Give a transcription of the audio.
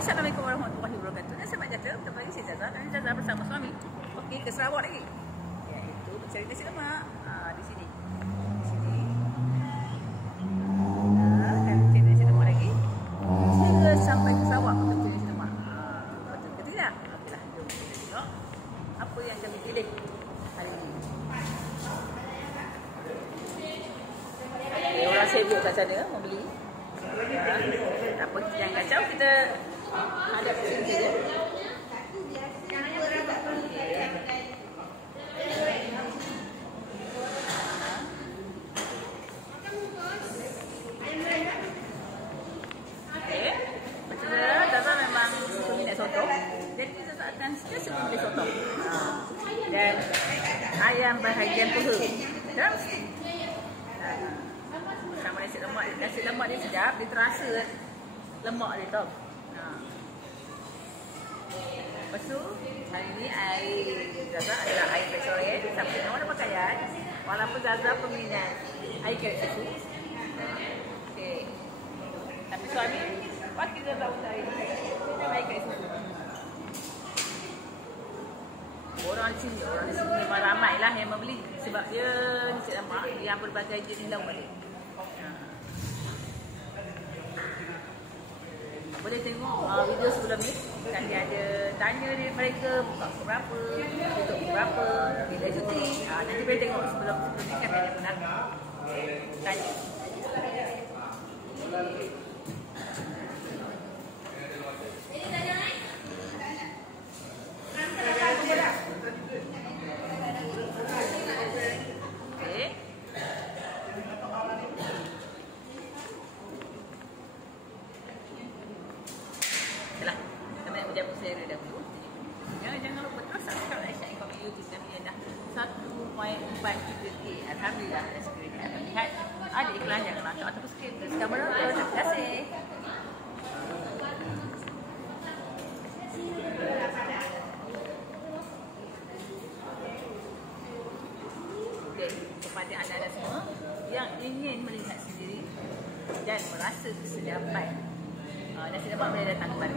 Assalamualaikum warahmatullahi wabarakatuh. Dan sahabat Jata, bertemu lagi saya Zaza dan Zaza bersama suami. Okey, ke Sarawak lagi. Iaitu mencari nasi lemak. Di sini. Di sini. Dan mencari nasi lemak lagi. Sehingga sampai ke Sarawak untuk mencari nasi lemak. Betul ke tidak? Okeylah, jom kita tengok apa yang kami pilih hari ini. Ada orang sibuk kat sana membeli. Tak apa, jangan kacau, kita hadap ke sini je. Okey, betul Zaza memang peminat soto. Jadi Zaza akan sentiasa membeli soto. Dan ayam bahagian paha dalam stik. Sama nasi lemak dia sedap, dia terasa lemak dia tau. Lepas tu, hari ni air Zaza adalah air petroleum. Siapa yang ada pakaian, walaupun Zaza peminat air karet susu. Okay. Tapi suami pakai Zaza untuk air karet susu. Orang di sini memang ramai lah yang membeli. Sebab dia nasi lemak yang berbagai jenis lauk ada. Boleh tengok video sebelum ni. Kan dia ada tanya dia mereka buka pukul berapa, tutup pukul berapa, bila cuti. Nanti boleh tengok sebelum ni kan ada pernah tanya. Jamu saya dahulu. Jangan lupa terus subscribe, like, share, komen YouTube kami yang dah 1.4 juta. Alhamdulillah, dan sekiranya akan lihat ada iklan, jangan langsung ataupun skip. Teruskan menonton. Terima kasih. Okay, kepada anda semua yang ingin melihat sendiri dan merasa kesedapan nasi lemak, boleh datang kepada